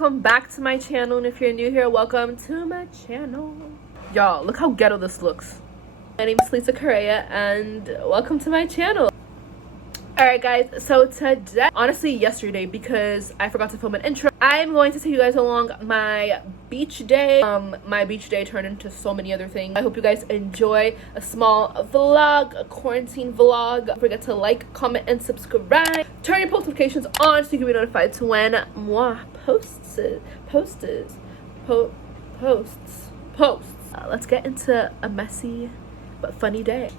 welcome back to my channel, and if you're new here, welcome to my channel. Y'all, look how ghetto this looks. My name is Lisa Correa and welcome to my channel. Alright guys, so today, honestly yesterday, because I forgot to film an intro, I'm going to take you guys along my beach day. My beach day turned into so many other things. I hope you guys enjoy a small vlog, a quarantine vlog. Don't forget to like, comment, and subscribe. Turn your post notifications on so you can be notified to when moi posts. Let's get into a messy but funny day.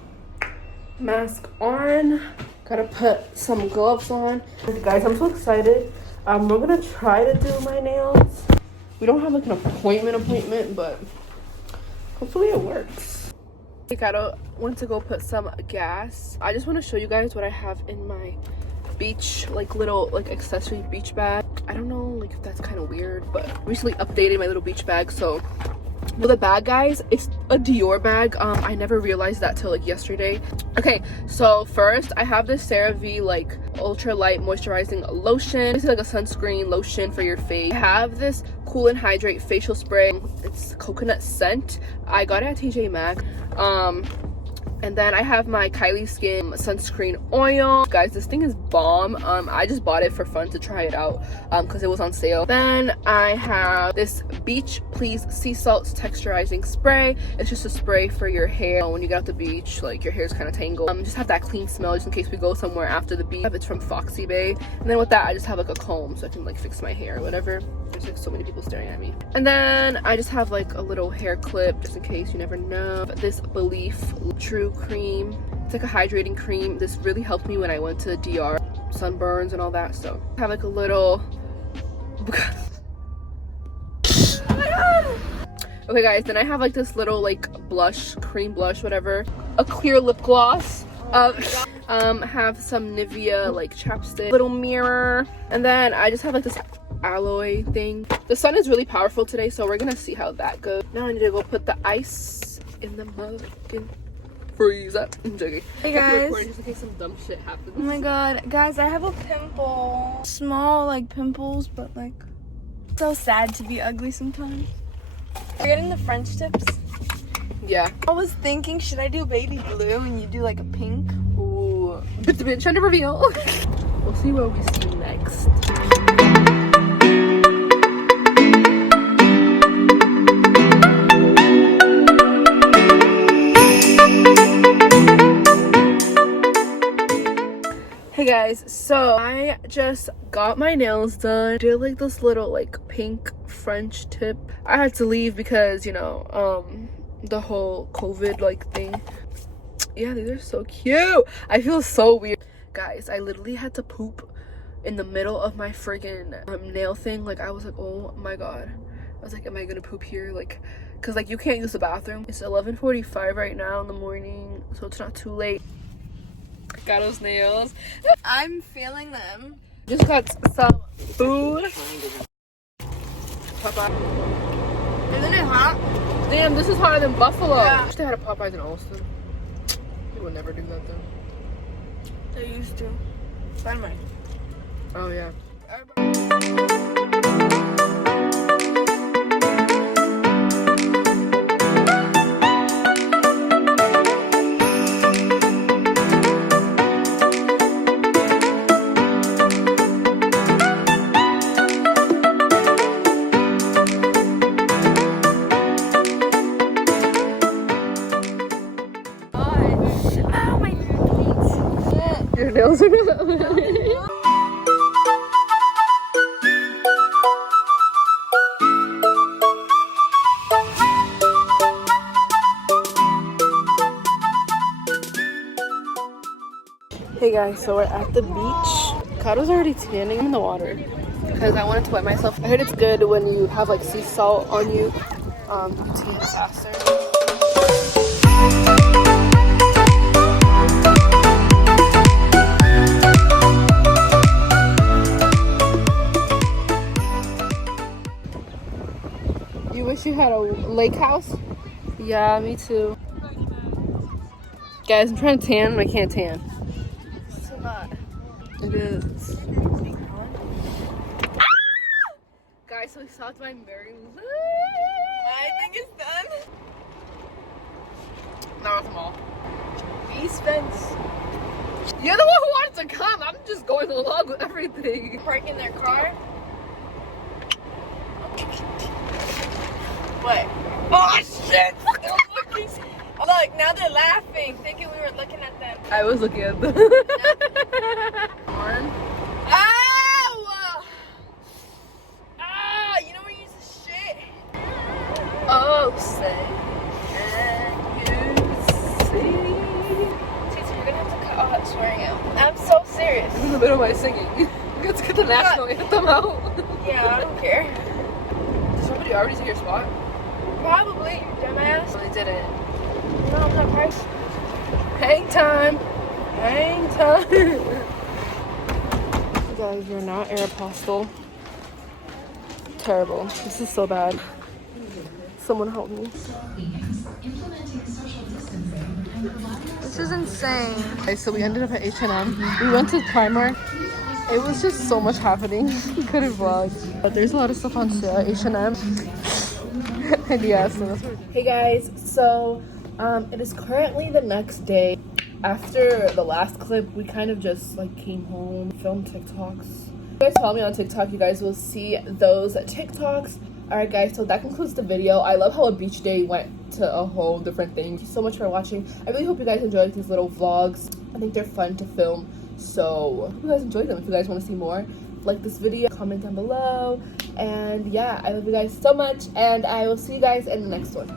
Mask on. Gotta put some gloves on. Guys, I'm so excited. We're gonna try to do my nails. We don't have like an appointment, but hopefully it works. I went to go put some gas. I just want to show you guys what I have in my beach, like little like accessory beach bag. I don't know like if that's kind of weird, but I recently updated my little beach bag. So well, the bag, guys, it's a Dior bag. I never realized that till like yesterday. Okay, so first I have this CeraVe like ultra light moisturizing lotion. This is like a sunscreen lotion for your face. I have this Cool and Hydrate facial spray. It's coconut scent. I got it at TJ Maxx. And then I have my Kylie Skin sunscreen oil. Guys, this thing is bomb. I just bought it for fun to try it out because it was on sale. Then I have this Beach Please Sea Salt texturizing spray. It's just a spray for your hair when you get out the beach, like your hair's kind of tangled. Just have that clean smell just in case we go somewhere after the beach. It's from Foxy Bay. And then with that, I just have like a comb so I can like fix my hair or whatever. There's like so many people staring at me. And then I just have like a little hair clip just in case, you never know. This Belief True cream. It's like a hydrating cream. This really helped me when I went to DR, sunburns and all that. So I have like a little oh my god. Okay guys, then I have like this little like blush, cream blush, whatever, a clear lip gloss. Have some Nivea like chapstick, little mirror, and then I just have like this alloy thing. The sun is really powerful today, so we're gonna see how that goes. Now I need to go put the ice in the mug and freeze up. I'm joking. Hey guys. Just in case some dumb shit happens. Oh my god, guys, I have a pimple. Small like pimples, but like so sad to be ugly sometimes. You're getting the French tips? Yeah. I was thinking, should I do baby blue and you do like a pink? Ooh. But the bitch trying to reveal. We'll see what we see next. Hey guys, so I just got my nails done. Did like this little like pink French tip. I had to leave because, you know, the whole COVID like thing. Yeah, these are so cute. I feel so weird. Guys, I literally had to poop in the middle of my friggin' nail thing. Like I was like, oh my god. I was like, am I gonna poop here? Like, cause like you can't use the bathroom. It's 11:45 right now in the morning, so it's not too late. Got those nails. I'm feeling them. Just got some food. Popeye. Isn't it hot? Damn, this is hotter than Buffalo. Yeah. I wish they had a Popeyes in Austin. They would never do that though. They used to. Anyway. Oh yeah. Your nails are not. Hey guys, so we're at the beach. Kato's already tanning. I'm in the water because I wanted to wet myself. I heard it's good when you have like sea salt on you. You tan faster. You wish you had a lake house? Yeah, me too. Guys, I'm trying to tan and I can't tan. It's so hot. It is. so we stopped by Mary Lou. I think it's done. Now it's mall. East fence. You're the one who wanted to come. I'm just going along with everything. Parking their car. What? Oh shit! Look, now they're laughing, thinking we were looking at them. I was looking at them. Ow! Ah! You know where you use the shit? Oh, say can you see? Teacher, you're gonna have to cut all that swearing out. I'm so serious. In the middle of my singing. Let's get the national anthem out. Yeah, I don't care. Did somebody already take your spot? Probably, you dumbass. No, they didn't. No, I'm not right. Hang time. Hang time. You guys, you're not Aeropostale. Terrible. This is so bad. Someone help me. This is insane. Okay, so we ended up at H&M. We went to Primark. It was just so much happening. We couldn't vlog. But there's a lot of stuff on sale at H&M. And yeah, so that's what. Hey guys, so it is currently the next day. After the last clip, we kind of just like came home, filmed TikToks. If you guys follow me on TikTok, you guys will see those TikToks. Alright guys, so that concludes the video. I love how a beach day went to a whole different thing. Thank you so much for watching. I really hope you guys enjoyed these little vlogs. I think they're fun to film. So I hope you guys enjoyed them. If you guys want to see more, like this video, comment down below. And yeah, I love you guys so much. And I will see you guys in the next one.